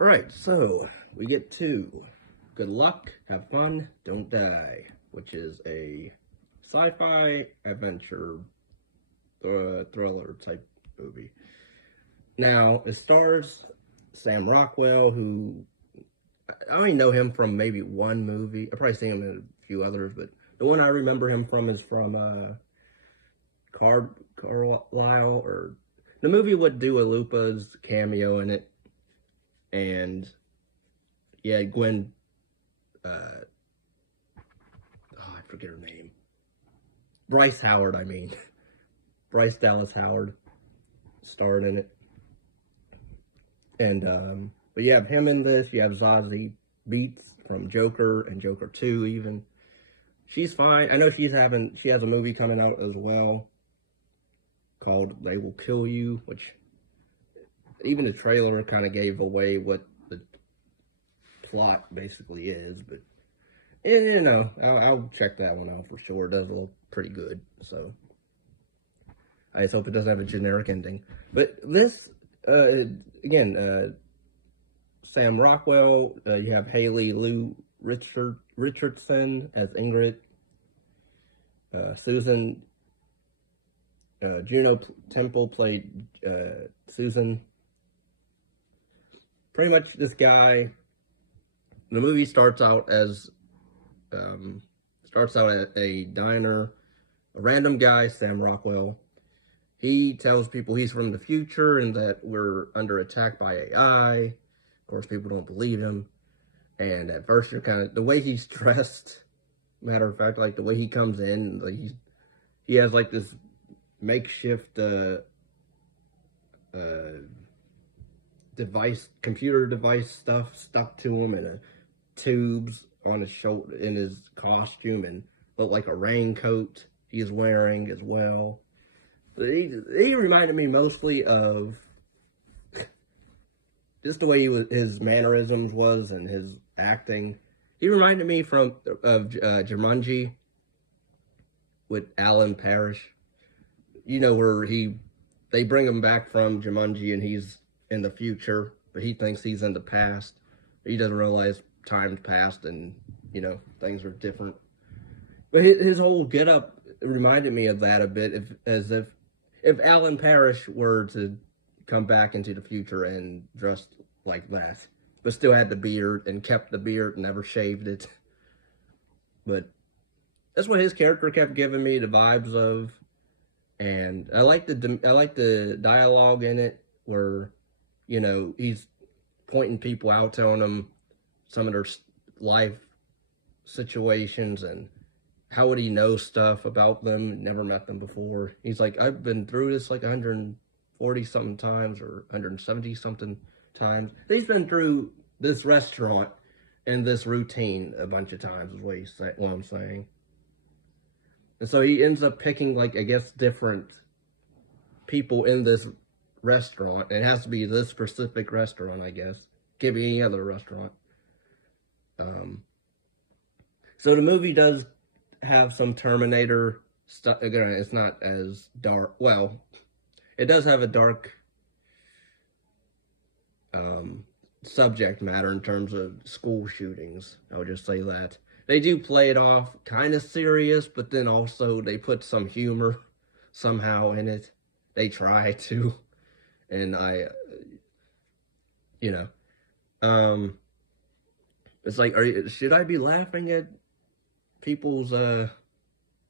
Alright, so we get to Good Luck, Have Fun, Don't Die, which is a sci-fi adventure thriller type movie. Now, it stars Sam Rockwell, who I only know him from maybe one movie. I've probably seen him in a few others, but the one I remember him from is from Carlisle, or the movie with Dua Lipa's cameo in it. And yeah, Gwen, uh, I forget her name. Bryce Howard, I mean. Bryce Dallas Howard starred in it. And, but you have him in this. You have Zazie Beetz from Joker and Joker 2 even. She's fine. I know she has a movie coming out as well called They Will Kill You, which even the trailer kind of gave away what the plot basically is, but you know, I'll check that one out for sure. It does look pretty good, so I just hope it doesn't have a generic ending. But this, again, Sam Rockwell, you have Haley Lou Richardson as Ingrid, Susan, Juno Temple played Susan. Pretty much this guy, the movie starts out at a diner. A random guy, Sam Rockwell, he tells people he's from the future and that we're under attack by AI. Of course, people don't believe him. And at first, you're kind of, the way he's dressed, matter of fact, like the way he comes in, like he has like this makeshift computer device stuff stuck to him, and tubes on his shoulder in his costume, and looked like a raincoat he is wearing as well. But he reminded me mostly of just the way his mannerisms was and his acting. He reminded me of Jumanji with Alan Parrish. You know, where they bring him back from Jumanji and he's in the future, but he thinks he's in the past. He doesn't realize time's passed and, you know, things are different. But his whole getup reminded me of that a bit, as if Alan Parrish were to come back into the future and dressed like that, but still had the beard and kept the beard and never shaved it. But that's what his character kept giving me the vibes of, and I like the dialogue in it where, you know, he's pointing people out, telling them some of their life situations and how would he know stuff about them, never met them before. He's like, I've been through this like 140 something times or 170 something times. He's been through this restaurant and this routine a bunch of times, is what I'm saying. And so he ends up picking, like, I guess, different people in this restaurant. It has to be this specific restaurant, I guess. Can't be any other restaurant. So the movie does have some Terminator stuff. Again, it's not as dark. Well, it does have a dark subject matter in terms of school shootings. I would just say that. They do play it off kind of serious, but then also they put some humor somehow in it. They try to. And you know, it's like, should I be laughing at people's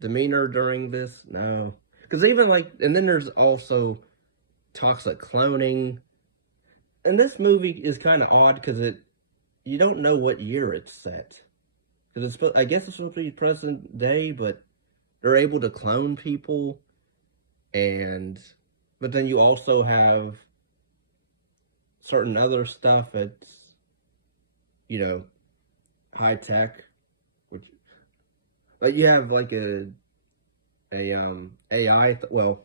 demeanor during this? No. Because even like, and then there's also talks of cloning. And this movie is kind of odd because you don't know what year it's set. Because I guess it's supposed to be present day, but they're able to clone people. But then you also have certain other stuff that's, you know, high tech, which, like, you have like a AI. Well,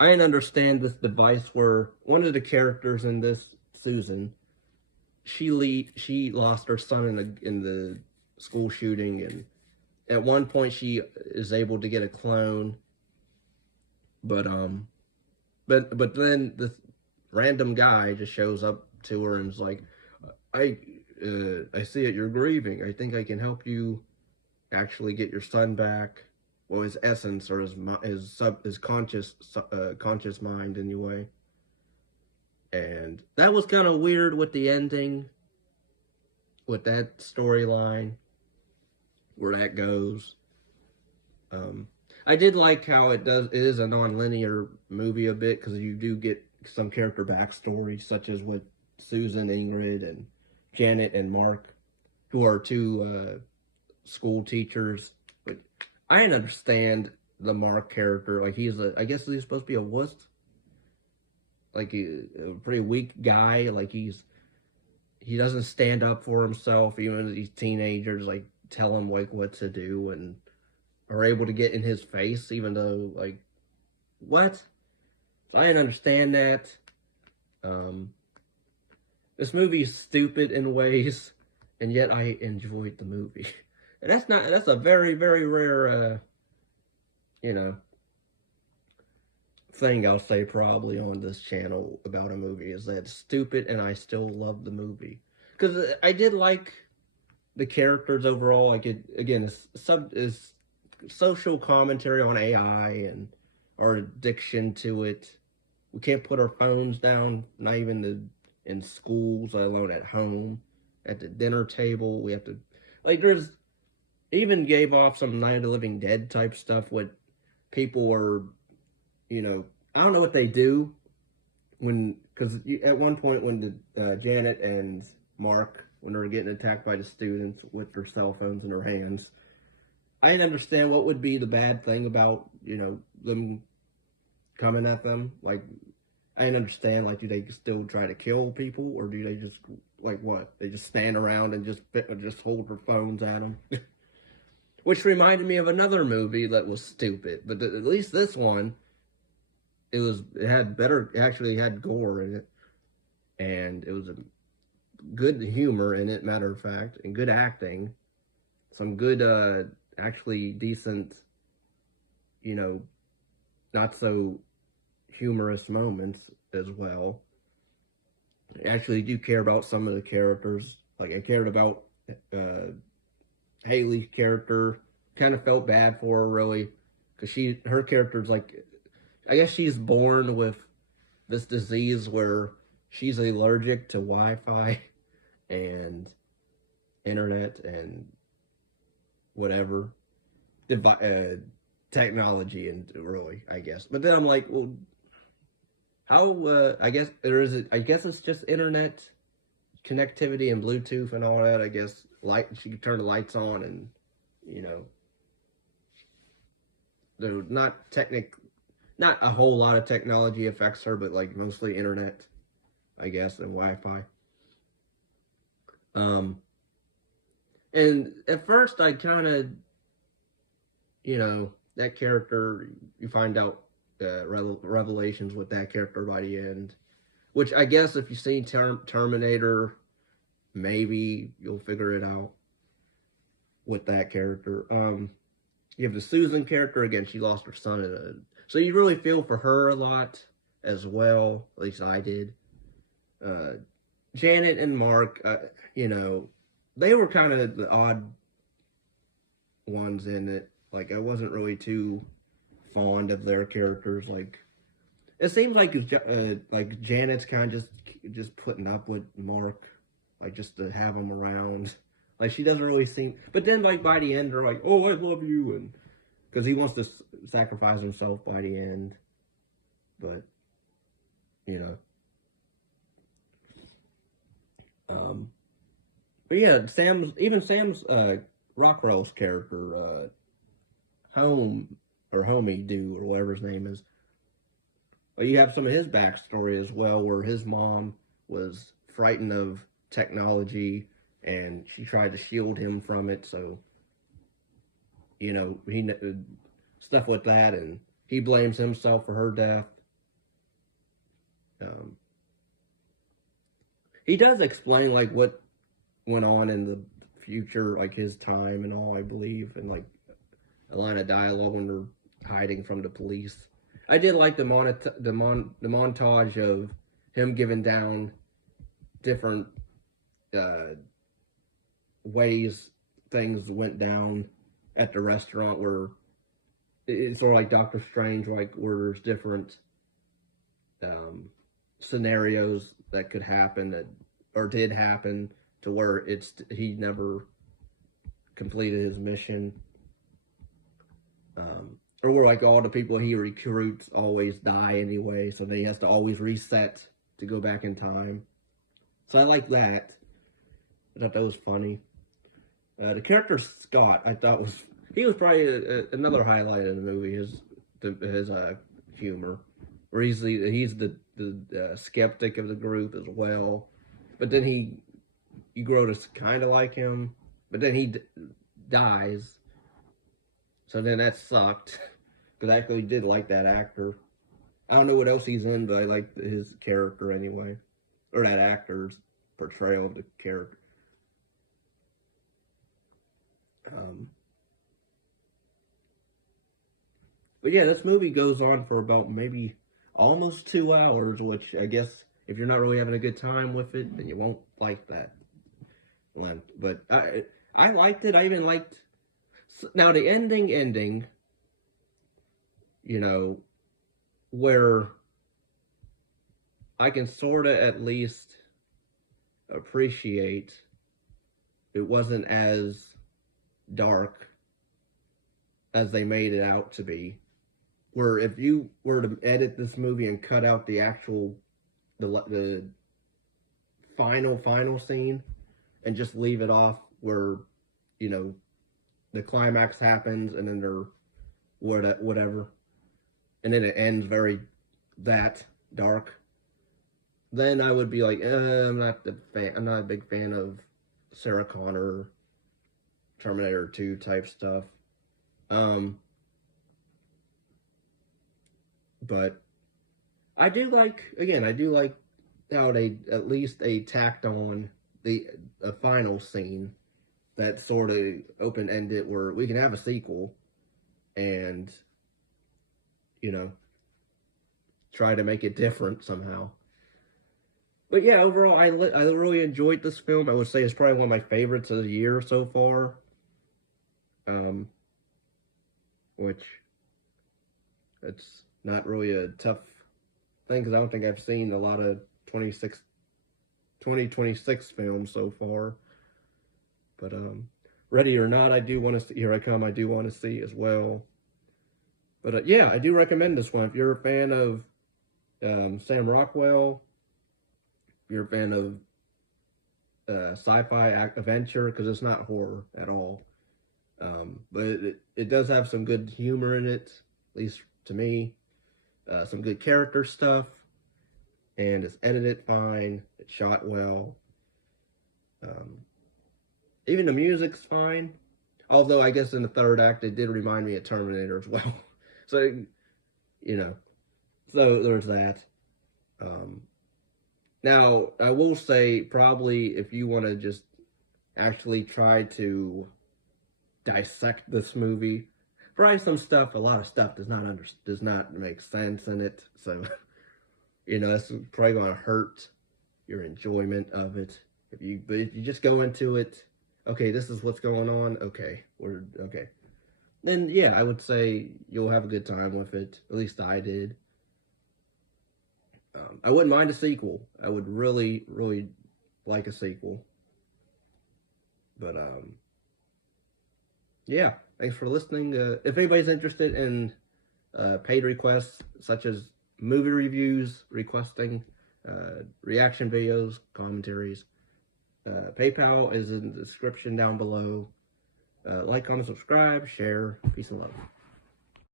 I didn't understand this device where one of the characters in this, Susan, she lost her son in the school shooting, and at one point she is able to get a clone, but then this random guy just shows up to her and is like, I see it, you're grieving. I think I can help you actually get your son back. Well, his essence or his conscious mind anyway. And that was kind of weird with the ending, with that storyline, where that goes. I did like how it is a non-linear movie a bit, because you do get some character backstory, such as with Susan, Ingrid, and Janet and Mark, who are two school teachers. But I didn't understand the Mark character. Like, I guess he's supposed to be a wuss, like a pretty weak guy. Like, he doesn't stand up for himself. Even these teenagers like tell him like what to do and are able to get in his face, even though, like, what? So I didn't understand that. This movie is stupid in ways, and yet I enjoyed the movie. And that's a very, very rare, thing I'll say probably on this channel about a movie, is that it's stupid and I still love the movie. Because I did like the characters overall. Like, it, again, is social commentary on AI and our addiction to it. We can't put our phones down, not even in schools, let alone at home. At the dinner table, we have to, like, there's, even gave off some Night of the Living Dead type stuff with people are, I don't know what they do because at one point when Janet and Mark, when they were getting attacked by the students with their cell phones in their hands, I didn't understand what would be the bad thing about, them coming at them. Like, I didn't understand, like, do they still try to kill people, or do they just, like, what? They just stand around and just hold their phones at them? Which reminded me of another movie that was stupid, but at least this one, it actually had gore in it, and it was a good humor in it, matter of fact, and good acting, some good, actually decent, not so humorous moments as well. I actually do care about some of the characters. Like, I cared about Haley's character. Kind of felt bad for her, really, because her character's like, I guess she's born with this disease where she's allergic to Wi-Fi and internet and whatever technology, and really, I guess. But then I'm like, well, how? I guess it's just internet connectivity and Bluetooth and all that. I guess she could turn the lights on, and they're not a whole lot of technology affects her, but like mostly internet, I guess, and Wi-Fi. And at first I kind of, that character, you find out revelations with that character by the end, which I guess if you've seen Terminator, maybe you'll figure it out with that character. You have the Susan character, again, she lost her son so you really feel for her a lot as well, at least I did. Janet and Mark, they were kind of the odd ones in it. Like, I wasn't really too fond of their characters. Like, it seems like Janet's kind of just putting up with Mark, like, just to have him around. Like, she doesn't really seem, but then, like, by the end, they're like, oh, I love you, and because he wants to sacrifice himself by the end. But, but yeah, Sam's Rockwell's character, Homie Do, or whatever his name is. Well, you have some of his backstory as well, where his mom was frightened of technology, and she tried to shield him from it. So, he stuff with that, and he blames himself for her death. He does explain like what went on in the future, like his time and all, I believe, and like a line of dialogue when they're hiding from the police. I did like the montage of him giving down different ways things went down at the restaurant, where it's sort of like Doctor Strange, like where there's different um, scenarios that could happen that or did happen to where he never completed his mission, or where like all the people he recruits always die anyway, so then he has to always reset to go back in time. So I like that. I thought that was funny. The character Scott, I thought he was probably another highlight of the movie. His humor, where he's the skeptic of the group as well, but then you grow to kind of like him, but then he dies, so then that sucked because I actually did like that actor. I don't know what else he's in, but I like his character anyway, or that actor's portrayal of the character. But yeah, this movie goes on for about maybe almost 2 hours, which I guess if you're not really having a good time with it, then you won't like that length. But I liked it. I even liked now the ending. You know, where I can sort of at least appreciate it wasn't as dark as they made it out to be. Where if you were to edit this movie and cut out the actual the final scene and just leave it off where the climax happens and then they're whatever, and then it ends very that dark, then I would be like, I'm not a big fan of Sarah Connor, Terminator 2 type stuff. But I do like how they tacked on a final scene that sort of open ended where we can have a sequel and try to make it different somehow. But yeah, overall, I really enjoyed this film. I would say it's probably one of my favorites of the year so far. Which it's not really a tough thing because I don't think I've seen a lot of 2026 films so far. But Ready or Not, I do want to see. Here I Come, I do want to see as well. But yeah, I do recommend this one. If you're a fan of Sam Rockwell, if you're a fan of sci-fi adventure, because it's not horror at all. But it does have some good humor in it, at least to me. Some good character stuff, and it's edited fine. It's shot well. Even the music's fine. Although I guess in the third act it did remind me of Terminator as well. So so there's that. Now I will say, probably if you want to just actually try to dissect this movie, probably a lot of stuff does not make sense in it. So that's probably going to hurt your enjoyment of it. But if you just go into it, okay, this is what's going on. Okay, okay. Then yeah, I would say you'll have a good time with it. At least I did. I wouldn't mind a sequel. I would really, really like a sequel. But yeah, thanks for listening. If anybody's interested in paid requests, such as movie reviews, requesting reaction videos, commentaries, PayPal is in the description down below. Like, comment, subscribe, share. Peace and love.